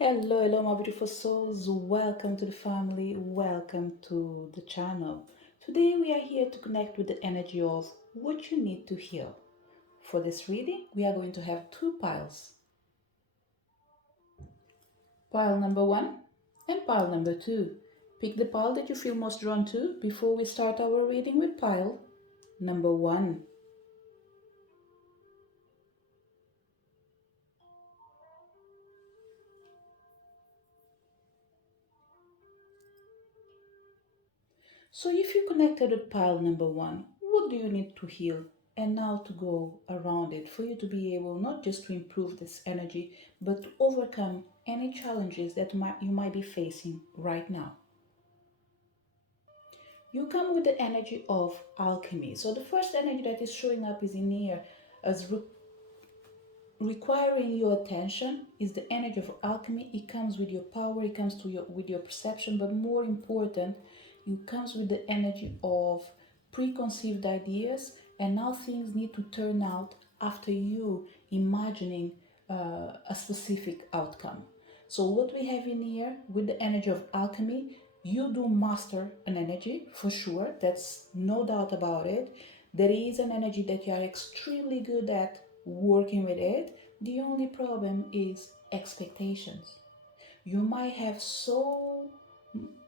Hello, my beautiful souls. Welcome to the family. Welcome to the channel. Today, we are here to connect with the energy of what you need to heal. For this reading, we are going to have two piles, pile number one and pile number two. Pick the pile that you feel most drawn to before we start our reading with pile number one. So if you connected with pile number one, what do you need to heal? And now to go around it for you to be able not just to improve this energy, but to overcome any challenges that you might be facing right now. You come with the energy of alchemy. So the first energy that is showing up is in here as requiring your attention is the energy of alchemy. It comes with your power, it comes to your with your perception, but more important, it comes with the energy of preconceived ideas, and now things need to turn out after you imagining a specific outcome. So what we have in here with the energy of alchemy, you do master an energy for sure, that's no doubt about it. There is an energy that you are extremely good at working with it. The only problem is expectations. You might have so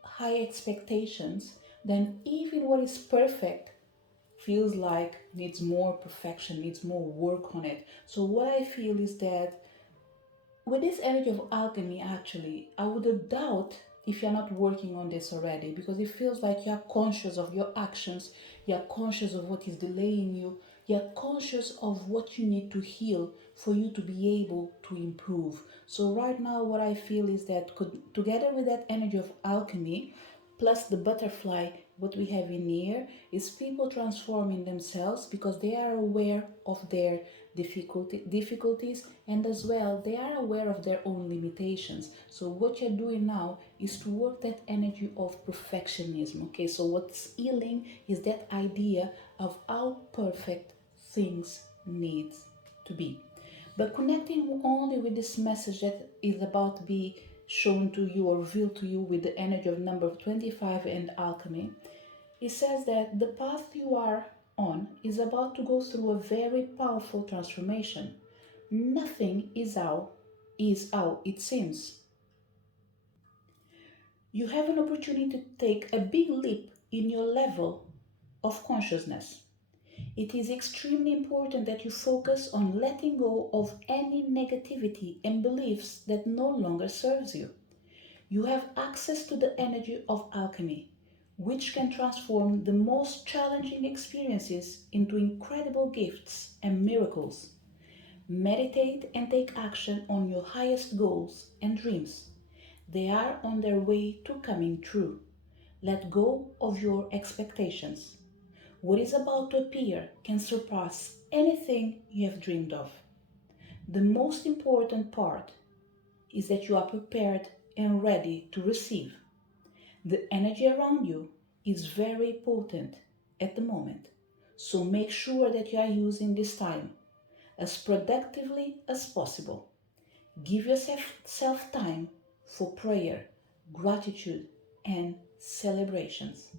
high expectations, then even what is perfect feels like needs more perfection, needs more work on it. So what I feel is that with this energy of alchemy, actually, I would doubt if you're not working on this already, because it feels like you're conscious of your actions, you're conscious of what is delaying you, you're conscious of what you need to heal for you to be able to improve. So right now, what I feel is that together with that energy of alchemy, plus the butterfly, what we have in here is people transforming themselves because they are aware of their difficulties, and as well they are aware of their own limitations. So what you're doing now is to work that energy of perfectionism. Okay, so what's healing is that idea of how perfect things need to be, but connecting only with this message that is about to be shown to you or revealed to you with the energy of number 25 and alchemy. It says that the path you are on is about to go through a very powerful transformation. Nothing is how it seems. You have an opportunity to take a big leap in your level of consciousness. It is extremely important that you focus on letting go of any negativity and beliefs that no longer serves you. You have access to the energy of alchemy, which can transform the most challenging experiences into incredible gifts and miracles. Meditate and take action on your highest goals and dreams. They are on their way to coming true. Let go of your expectations. What is about to appear can surpass anything you have dreamed of. The most important part is that you are prepared and ready to receive. The energy around you is very potent at the moment, so make sure that you are using this time as productively as possible. Give yourself time for prayer, gratitude, and celebrations.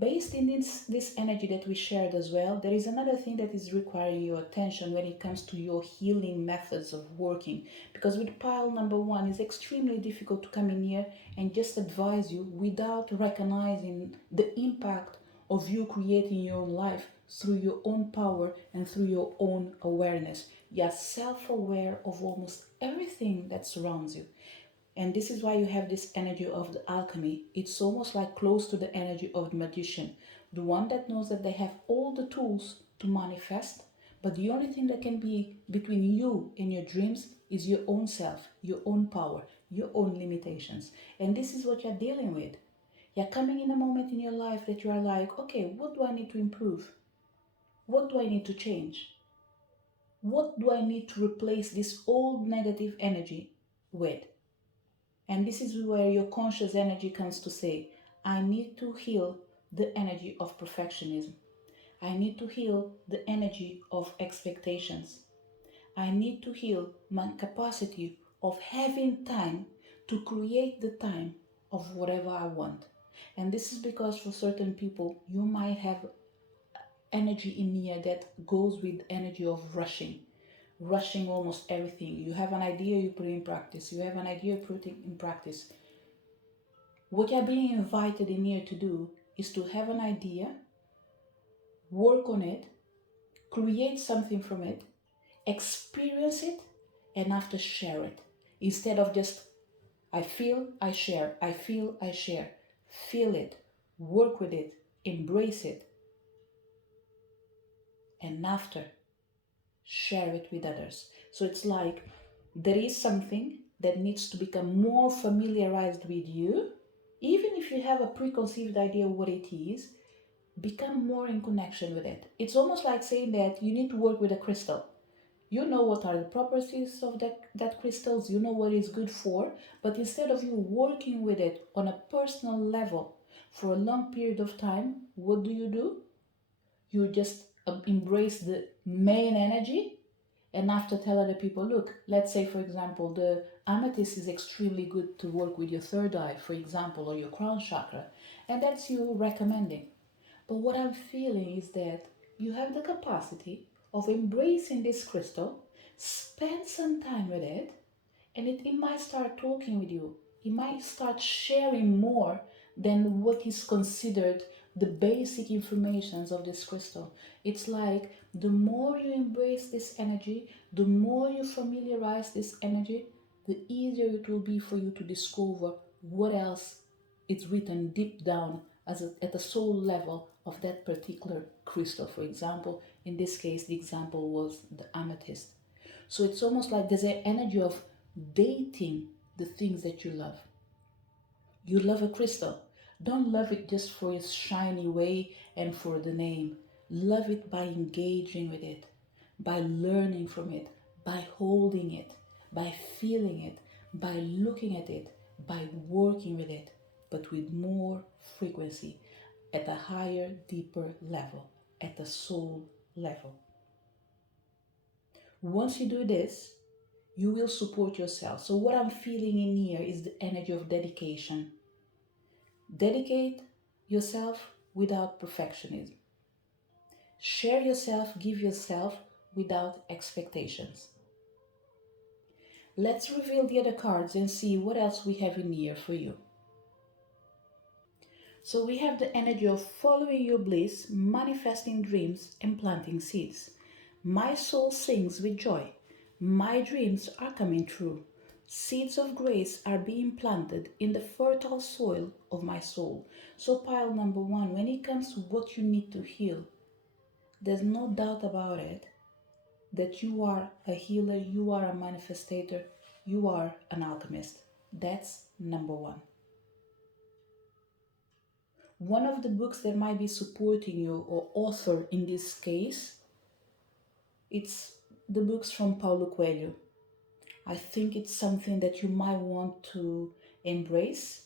Based in this energy that we shared as well, there is another thing that is requiring your attention when it comes to your healing methods of working. Because with pile number one, it's extremely difficult to come in here and just advise you without recognizing the impact of you creating your own life through your own power and through your own awareness. You're self aware of almost everything that surrounds you. And this is why you have this energy of the alchemy. It's almost like close to the energy of the magician, the one that knows that they have all the tools to manifest, but the only thing that can be between you and your dreams is your own self, your own power, your own limitations. And this is what you're dealing with. You're coming in a moment in your life that you are like, okay, what do I need to improve? What do I need to change? What do I need to replace this old negative energy with? And this is where your conscious energy comes to say, I need to heal the energy of perfectionism. I need to heal the energy of expectations. I need to heal my capacity of having time to create the time of whatever I want. And this is because for certain people, you might have energy in here that goes with energy of rushing almost everything. You have an idea, you put it in practice. You have an idea, you put it in practice. What you're being invited in here to do is to have an idea, work on it, create something from it, experience it, and after share it. Instead of just, I feel, I share, I feel, I share. Feel it, work with it, embrace it, and after share it with others. So it's like there is something that needs to become more familiarized with you. Even if you have a preconceived idea of what it is, become more in connection with it. It's almost like saying that you need to work with a crystal. You know what are the properties of that crystals, you know what it's good for, but instead of you working with it on a personal level for a long period of time, what do? You just embrace the main energy and after tell other people, look, let's say for example, the amethyst is extremely good to work with your third eye, for example, or your crown chakra, and that's you recommending. But what I'm feeling is that you have the capacity of embracing this crystal, spend some time with it, and it might start talking with you. It might start sharing more than what is considered the basic informations of this crystal. It's like the more you embrace this energy, the more you familiarize this energy, the easier it will be for you to discover what else is written deep down at the soul level of that particular crystal. For example, in this case, the example was the amethyst. So it's almost like there's an energy of dating the things that you love. You love a crystal. Don't love it just for its shiny way and for the name. Love it by engaging with it, by learning from it, by holding it, by feeling it, by looking at it, by working with it, but with more frequency, at a higher, deeper level, at the soul level. Once you do this, you will support yourself. So, what I'm feeling in here is the energy of dedication. Dedicate yourself without perfectionism. Share yourself, give yourself without expectations. Let's reveal the other cards and see what else we have in here for you. So we have the energy of following your bliss, manifesting dreams, and planting seeds. My soul sings with joy. My dreams are coming true. Seeds of grace are being planted in the fertile soil of my soul. So pile number one, when it comes to what you need to heal, there's no doubt about it that you are a healer, you are a manifestator, you are an alchemist. That's number one. One of the books that might be supporting you, or author in this case, it's the books from Paulo Coelho. I think it's something that you might want to embrace,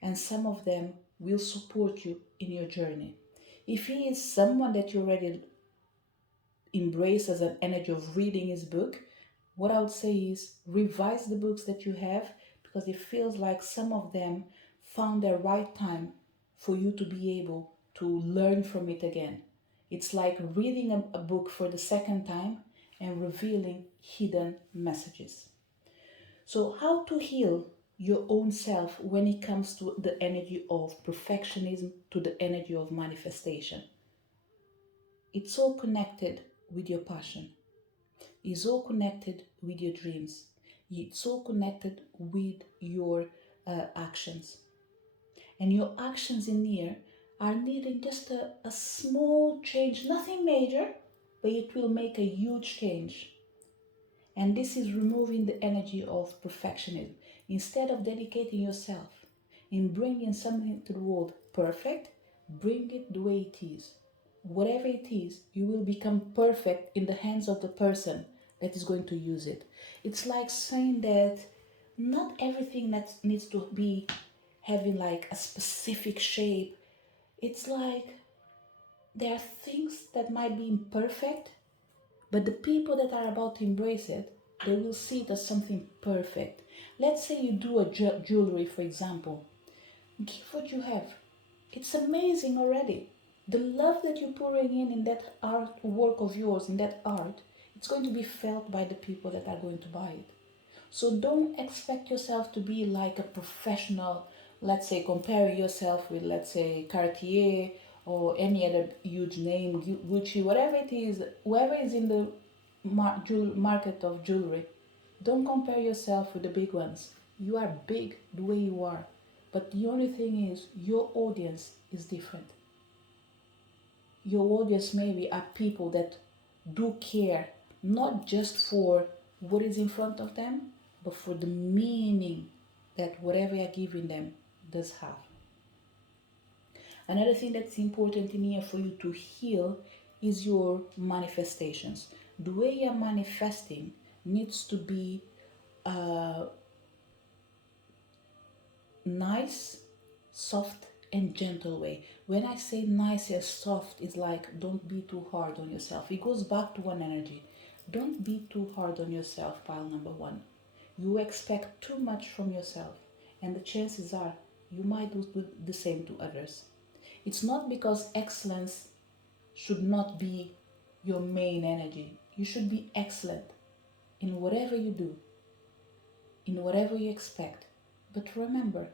and some of them will support you in your journey. If he is someone that you already embrace as an energy of reading his book, what I would say is revise the books that you have, because it feels like some of them found their right time for you to be able to learn from it again. It's like reading a book for the second time and revealing hidden messages. So, how to heal your own self when it comes to the energy of perfectionism, to the energy of manifestation? It's all connected with your passion. It's all connected with your dreams. It's all connected with your actions. And your actions in here are needing just a small change, nothing major, but it will make a huge change. And this is removing the energy of perfectionism. Instead of dedicating yourself in bringing something to the world perfect, bring it the way it is. Whatever it is, you will become perfect in the hands of the person that is going to use it. It's like saying that not everything that needs to be having like a specific shape. It's like there are things that might be imperfect, But the people that are about to embrace it, they will see it as something perfect. Let's say you do a jewelry, for example. Give what you have. It's amazing already. The love that you're pouring in that artwork of yours, in that art, it's going to be felt by the people that are going to buy it. So don't expect yourself to be like a professional, let's say comparing yourself with, let's say, Cartier or any other huge name, Gucci, whatever it is, whoever is in the market of jewelry. Don't compare yourself with the big ones. You are big the way you are. But the only thing is, your audience is different. Your audience maybe are people that do care, not just for what is in front of them, but for the meaning that whatever you're giving them does have. Another thing that's important in here for you to heal is your manifestations. The way you're manifesting needs to be nice, soft, and gentle way. When I say nice and soft, it's like don't be too hard on yourself. It goes back to one energy. Don't be too hard on yourself, pile number one. You expect too much from yourself, and the chances are you might do the same to others. It's not because excellence should not be your main energy. You should be excellent in whatever you do, in whatever you expect. But remember,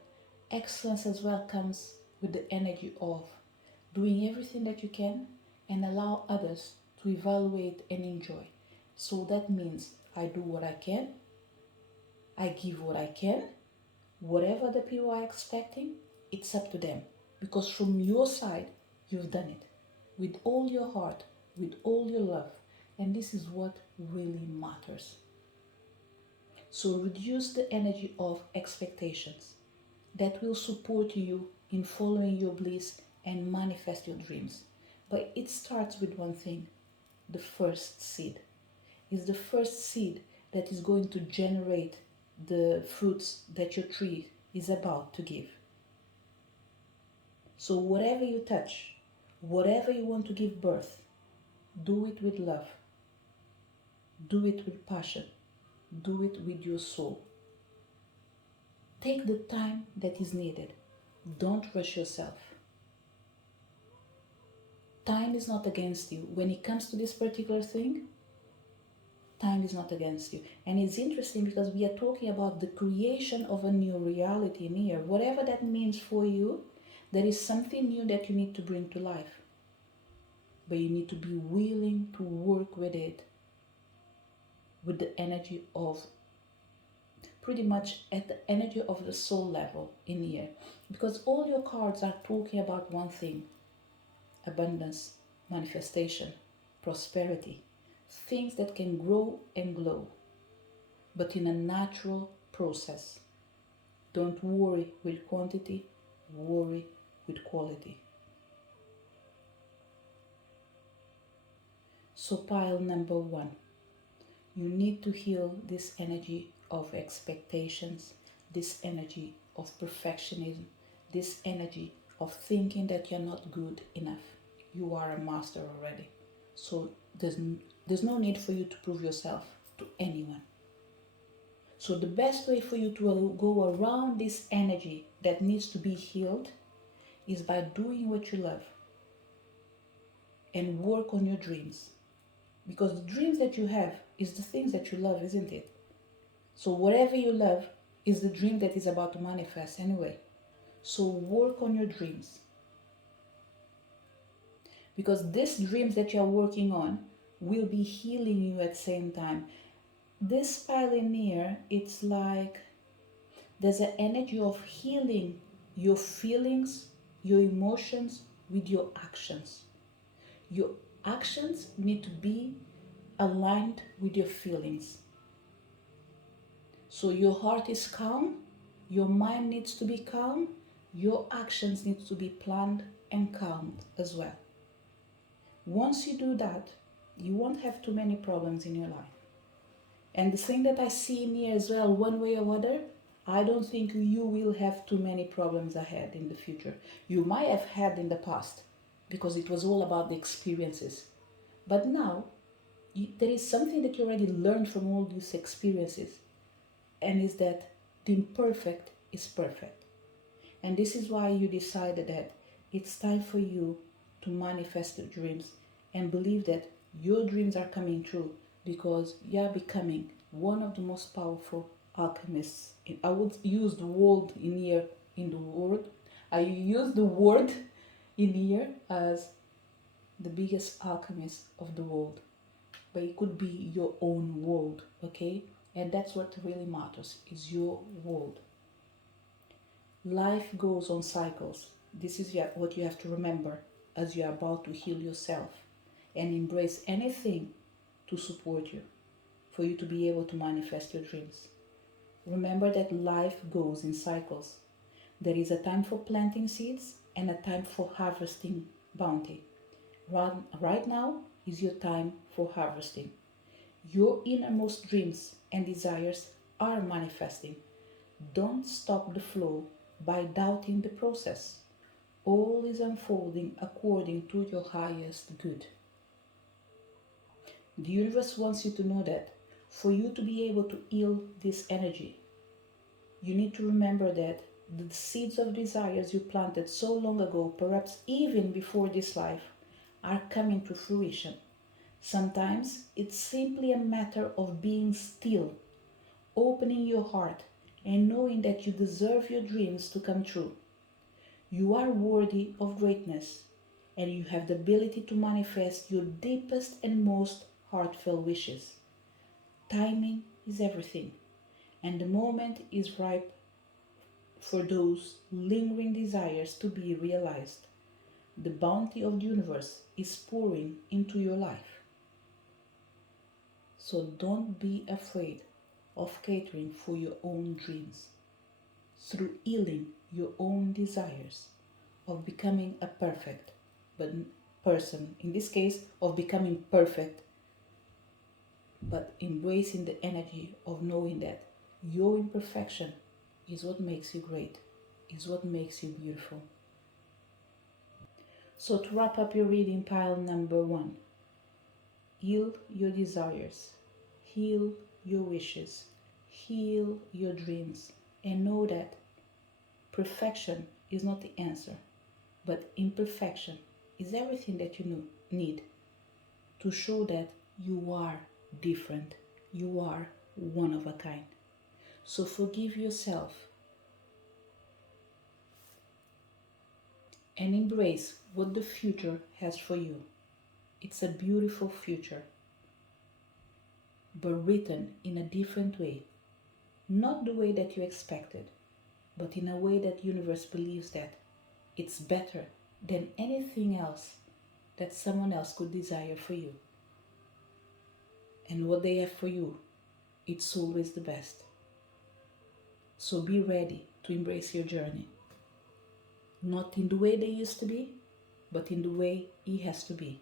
excellence as well comes with the energy of doing everything that you can and allow others to evaluate and enjoy. So that means I do what I can, I give what I can, whatever the people are expecting, it's up to them. Because from your side, you've done it with all your heart, with all your love. And this is what really matters. So reduce the energy of expectations that will support you in following your bliss and manifest your dreams. But it starts with one thing, the first seed. It's the first seed that is going to generate the fruits that your tree is about to give. So whatever you touch, whatever you want to give birth, do it with love. Do it with passion. Do it with your soul. Take the time that is needed. Don't rush yourself. Time is not against you. When it comes to this particular thing, time is not against you. And it's interesting because we are talking about the creation of a new reality in here. Whatever that means for you, there is something new that you need to bring to life. But you need to be willing to work with it with the energy of, pretty much at the energy of the soul level in here. Because all your cards are talking about one thing: abundance, manifestation, prosperity, things that can grow and glow, but in a natural process. Don't worry with quantity, worry with quality. So pile number one, you need to heal this energy of expectations, this energy of perfectionism, this energy of thinking that you're not good enough. You are a master already. So there's no need for you to prove yourself to anyone. So the best way for you to go around this energy that needs to be healed is by doing what you love and work on your dreams. Because the dreams that you have is the things that you love, isn't it? So whatever you love is the dream that is about to manifest anyway. So work on your dreams. Because these dreams that you're working on will be healing you at the same time. This pioneer, it's like there's an energy of healing your feelings, your emotions with your actions. Your actions need to be aligned with your feelings. So your heart is calm, your mind needs to be calm, your actions need to be planned and calmed as well. Once you do that, you won't have too many problems in your life. And the thing that I see in here as well, one way or other, I don't think you will have too many problems ahead in the future. You might have had in the past, because it was all about the experiences. But now, there is something that you already learned from all these experiences, and is that the imperfect is perfect. And this is why you decided that it's time for you to manifest your dreams and believe that your dreams are coming true, because you are becoming one of the most powerful alchemists. I would use the word in here in the word. I use the word in here as the biggest alchemist of the world, but it could be your own world, okay? And that's what really matters, is your world. Life goes on cycles. This is what you have to remember as you are about to heal yourself and embrace anything to support you, for you to be able to manifest your dreams. Remember that life goes in cycles. There is a time for planting seeds and a time for harvesting bounty. Right now is your time for harvesting. Your innermost dreams and desires are manifesting. Don't stop the flow by doubting the process. All is unfolding according to your highest good. The universe wants you to know that for you to be able to heal this energy, you need to remember that the seeds of desires you planted so long ago, perhaps even before this life, are coming to fruition. Sometimes it's simply a matter of being still, opening your heart, and knowing that you deserve your dreams to come true. You are worthy of greatness, and you have the ability to manifest your deepest and most heartfelt wishes. Timing is everything, and the moment is ripe for those lingering desires to be realized. The bounty of the universe is pouring into your life. So don't be afraid of catering for your own dreams, through healing your own desires, of becoming a perfect but person, in this case of becoming perfect, but embracing the energy of knowing that your imperfection is what makes you great, is what makes you beautiful. So to wrap up your reading, pile number 1, heal your desires, heal your wishes, heal your dreams, and know that perfection is not the answer, but imperfection is everything that you need to show that you are different, you are one of a kind. So forgive yourself and embrace what the future has for you. It's a beautiful future, but written in a different way. Not the way that you expected, but in a way that universe believes that it's better than anything else that someone else could desire for you. And what they have for you, it's always the best. So be ready to embrace your journey. Not in the way they used to be, but in the way it has to be.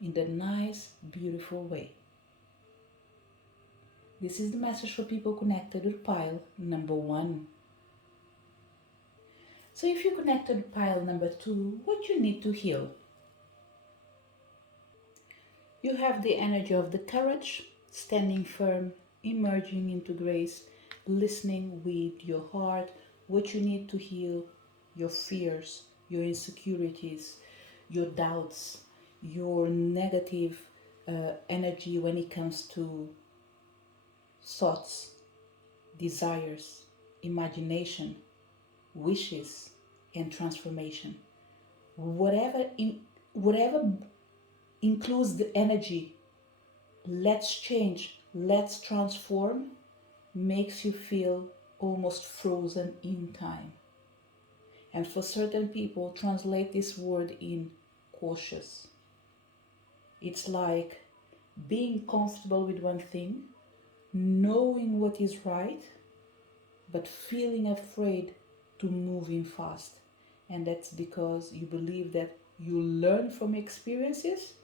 In the nice, beautiful way. This is the message for people connected with pile number 1. So if you connected with pile number 2, what you need to heal? You have the energy of the courage, standing firm, emerging into grace, listening with your heart, what you need to heal, your fears, your insecurities, your doubts, your negative energy when it comes to thoughts, desires, imagination, wishes, and transformation. Whatever includes the energy, let's change, let's transform, makes you feel almost frozen in time. And for certain people, translate this word in cautious. It's like being comfortable with one thing, knowing what is right, but feeling afraid to move in fast. And that's because you believe that you learn from experiences,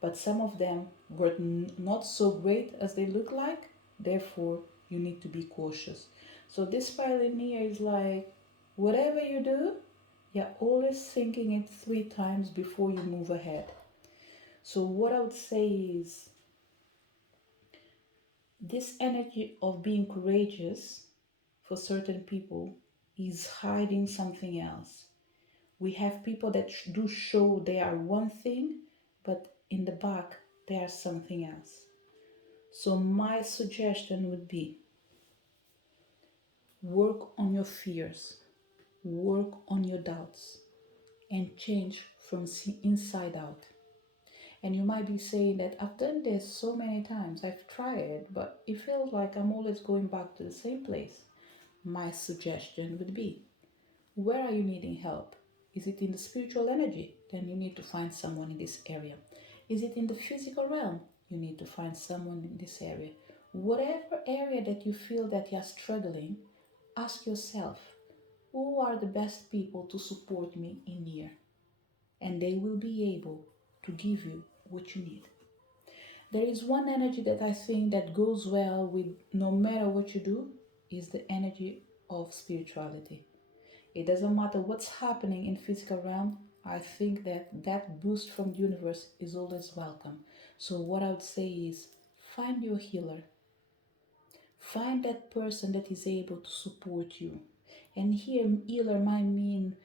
but some of them were not so great as they look like. Therefore, you need to be cautious. So this pioneer is like, whatever you do, you're always thinking it 3 times before you move ahead. So what I would say is, This energy of being courageous for certain people is hiding something else. We have people that do show they are one thing, but in the back they are something else. So, my suggestion would be work on your fears, work on your doubts, and change from inside out. And you might be saying that I've done this so many times, I've tried it, but it feels like I'm always going back to the same place. My suggestion would be, where are you needing help? Is it in the spiritual energy? Then you need to find someone in this area. Is it in the physical realm? You need to find someone in this area. Whatever area that you feel that you're struggling, ask yourself, who are the best people to support me in here? And they will be able to give you what you need. There is one energy that I think that goes well with no matter what you do, is the energy of spirituality. It doesn't matter what's happening in physical realm. I think that that boost from the universe is always welcome. So what I would say is find your healer. Find that person that is able to support you. And here, healer might mean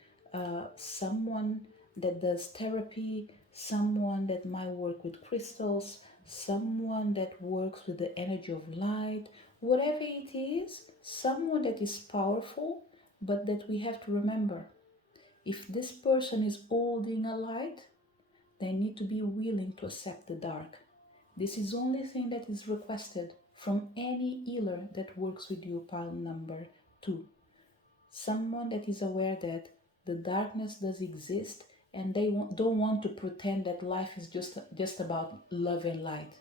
someone that does therapy, someone that might work with crystals, someone that works with the energy of light, whatever it is, someone that is powerful, but that we have to remember. If this person is holding a light, they need to be willing to accept the dark. This is the only thing that is requested from any healer that works with you, pile number 2. Someone that is aware that the darkness does exist and they don't want to pretend that life is just about love and light.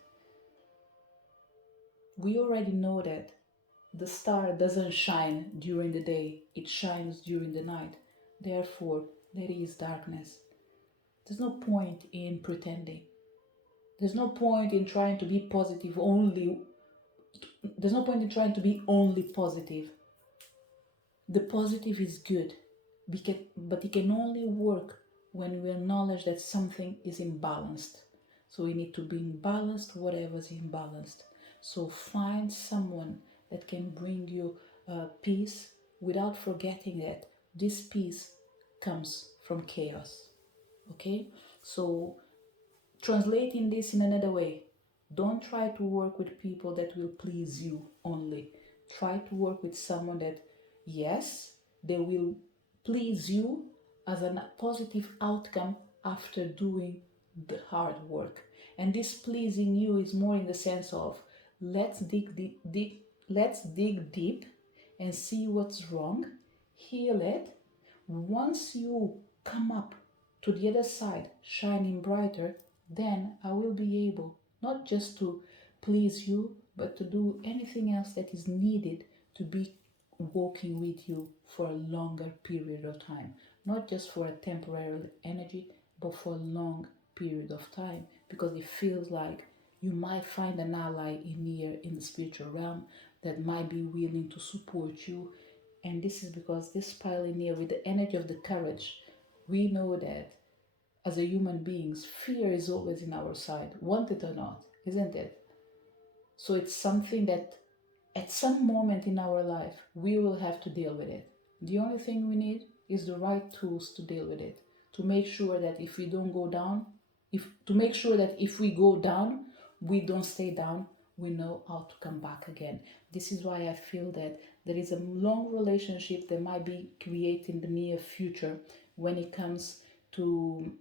We already know that the star doesn't shine during the day, it shines during the night. Therefore, there is darkness. There's no point in pretending. There's no point in trying to be positive only. There's no point in trying to be only positive. The positive is good, but it can only work when we acknowledge that something is imbalanced. So we need to bring balanced whatever's imbalanced. So find someone that can bring you peace without forgetting that this peace comes from chaos. Okay? So translating this in another way, don't try to work with people that will please you only. Try to work with someone that, yes, they will please you as a positive outcome after doing the hard work. And this pleasing you is more in the sense of let's dig deep and see what's wrong, heal it. Once you come up to the other side shining brighter, then I will be able not just to please you, but to do anything else that is needed to be walking with you for a longer period of time. Not just for a temporary energy, but for a long period of time, because it feels like you might find an ally in here in the spiritual realm that might be willing to support you. And this is because this pioneer with the energy of the courage, we know that as a human beings, fear is always in our side, want it or not, isn't it? So it's something that at some moment in our life, we will have to deal with it. The only thing we need is the right tools to deal with it, to make sure that if we don't go down, if we go down, we don't stay down, we know how to come back again. This is why I feel that there is a long relationship that might be created in the near future when it comes to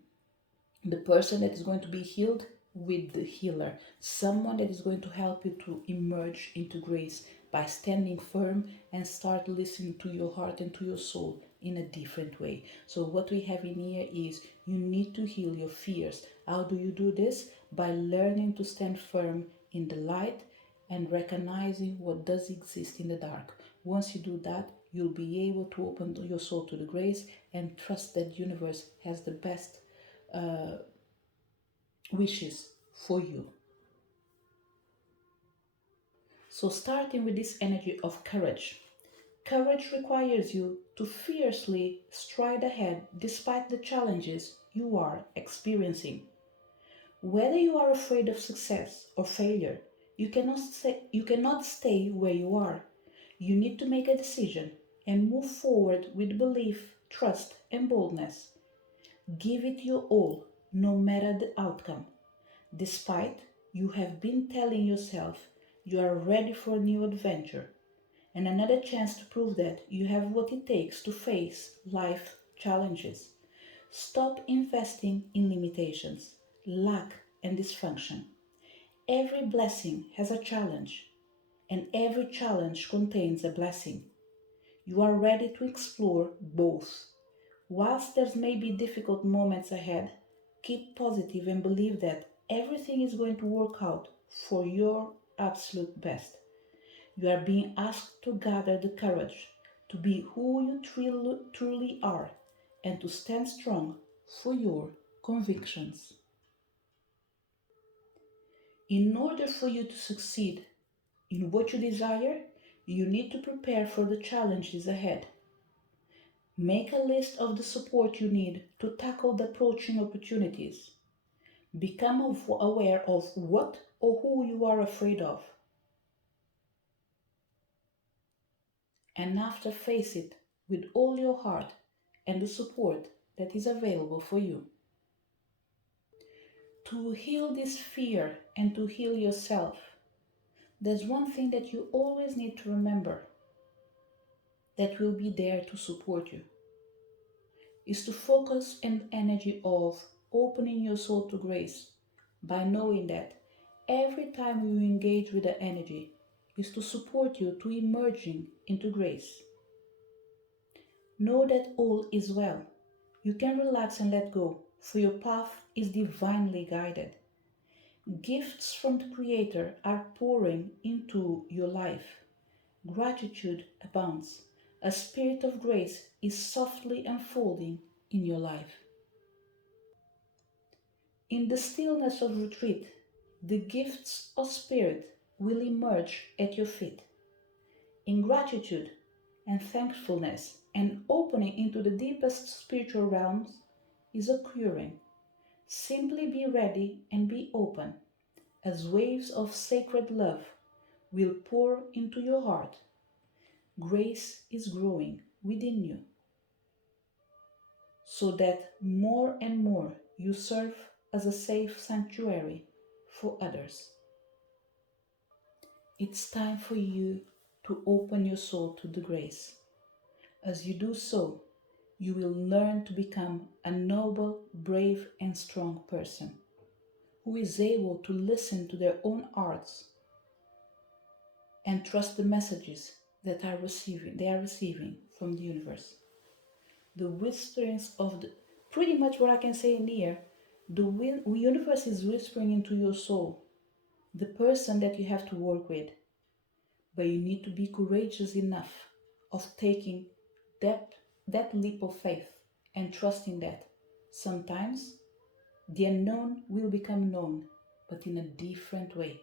the person that is going to be healed with the healer, someone that is going to help you to emerge into grace by standing firm and start listening to your heart and to your soul in a different way. So what we have in here is you need to heal your fears. How do you do this? By learning to stand firm in the light and recognizing what does exist in the dark. Once you do that, you'll be able to open your soul to the grace and trust that the universe has the best wishes for you. So starting with this energy of courage. Courage requires you to fiercely stride ahead despite the challenges you are experiencing. Whether you are afraid of success or failure, You cannot stay where you are. You need to make a decision and move forward with belief, trust, and boldness. Give it your all, no matter the outcome. Despite you have been telling yourself you are ready for a new adventure and another chance to prove that you have what it takes to face life challenges. Stop investing in limitations, lack, and dysfunction. Every blessing has a challenge, and every challenge contains a blessing. You are ready to explore both. Whilst there may be difficult moments ahead, keep positive and believe that everything is going to work out for your absolute best. You are being asked to gather the courage to be who you truly are and to stand strong for your convictions. In order for you to succeed in what you desire, you need to prepare for the challenges ahead. Make a list of the support you need to tackle the approaching opportunities. Become aware of what or who you are afraid of, and after face it with all your heart and the support that is available for you. To heal this fear and to heal yourself, there's one thing that you always need to remember that will be there to support you is to focus and energy of opening your soul to grace by knowing that every time you engage with the energy is to support you to emerging into grace. Know that all is well. You can relax and let go, for your path is divinely guided. Gifts from the Creator are pouring into your life. Gratitude abounds. A spirit of grace is softly unfolding in your life. In the stillness of retreat, the gifts of spirit will emerge at your feet. In gratitude and thankfulness and opening into the deepest spiritual realms is occurring. Simply be ready and be open, as waves of sacred love will pour into your heart. Grace is growing within you, so that more and more you serve as a safe sanctuary for others. It's time for you to open your soul to the grace. As you do so, you will learn to become a noble, brave, and strong person who is able to listen to their own hearts and trust the messages that they are receiving from the universe. The whisperings of the pretty much what I can say in here, the universe is whispering into your soul, the person that you have to work with, but you need to be courageous enough of taking that that leap of faith and trusting that sometimes the unknown will become known, but in a different way,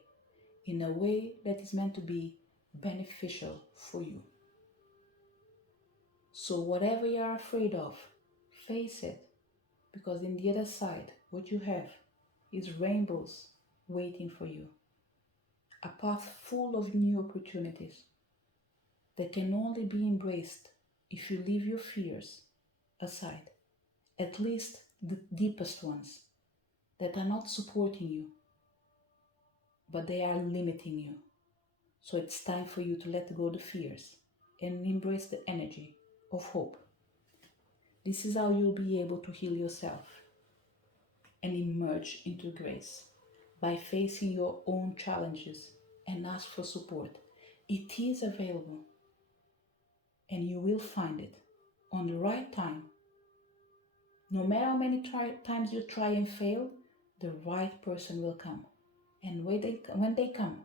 in a way that is meant to be beneficial for you. So, whatever you are afraid of, face it, because in the other side, what you have is rainbows waiting for you, a path full of new opportunities that can only be embraced if you leave your fears aside, at least the deepest ones that are not supporting you, but they are limiting you. So it's time for you to let go of the fears and embrace the energy of hope. This is how you'll be able to heal yourself and emerge into grace by facing your own challenges and ask for support. It is available and you will find it on the right time. No matter how many times you try and fail, the right person will come. And when they come,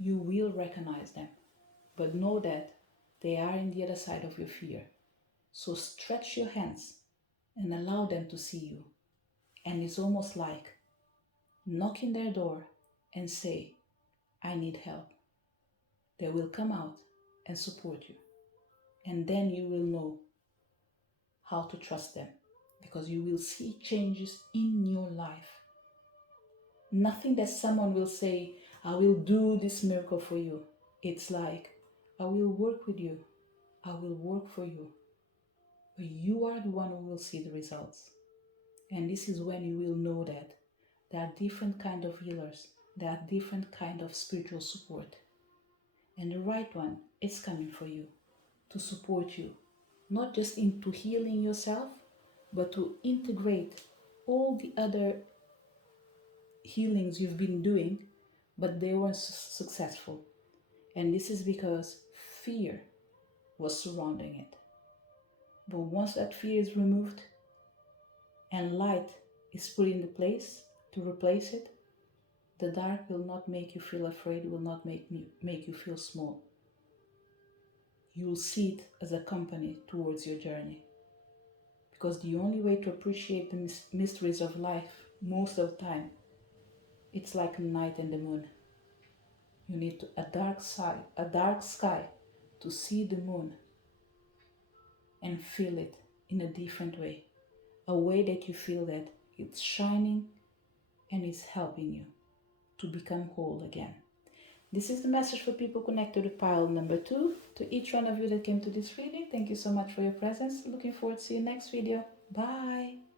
you will recognize them. But know that they are in the other side of your fear. So stretch your hands and allow them to see you. And it's almost like knocking their door and say, I need help. They will come out and support you. And then you will know how to trust them because you will see changes in your life. Nothing that someone will say, I will do this miracle for you. It's like, I will work with you. I will work for you. But you are the one who will see the results. And this is when you will know that there are different kind of healers. There are different kind of spiritual support. And the right one is coming for you to support you. Not just into healing yourself, but to integrate all the other healings you've been doing, but they weren't successful. And this is because fear was surrounding it. But once that fear is removed and light is put in the place to replace it, the dark will not make you feel afraid, will not make you feel small. You'll see it as a company towards your journey. Because the only way to appreciate the mysteries of life, most of the time, it's like night and the moon. You need a dark sky to see the moon and feel it in a different way. A way that you feel that it's shining and it's helping you to become whole again. This is the message for people connected to pile number 2. To each one of you that came to this reading, thank you so much for your presence. Looking forward to see you next video. Bye.